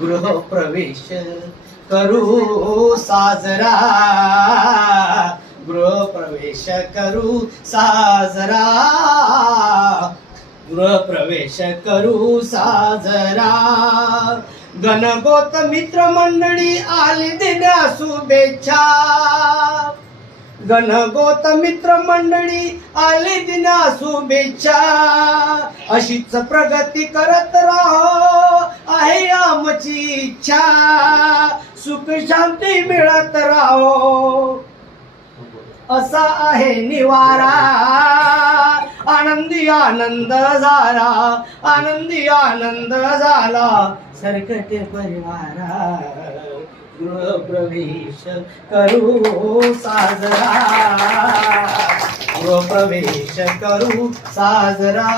गृहप्रवेश करू साजरा, गृहप्रवेश करू साजरा, गृहप्रवेश करू साजरा. गणगोत मित्र मंडळी आली देण्या शुभेच्छा, गणगोत मित्र मंडळी आली दिना शुभेच्छा. अशीच प्रगती करत राहो आहे आमची इच्छा, सुख शांती मिळत राहो असा आहे निवारा. आनंदी आनंद झाला, आनंदी आनंद झाला सरकटे परिवारा. गृहप्रवेश करू साजरा, गृहप्रवेश करू साजरा.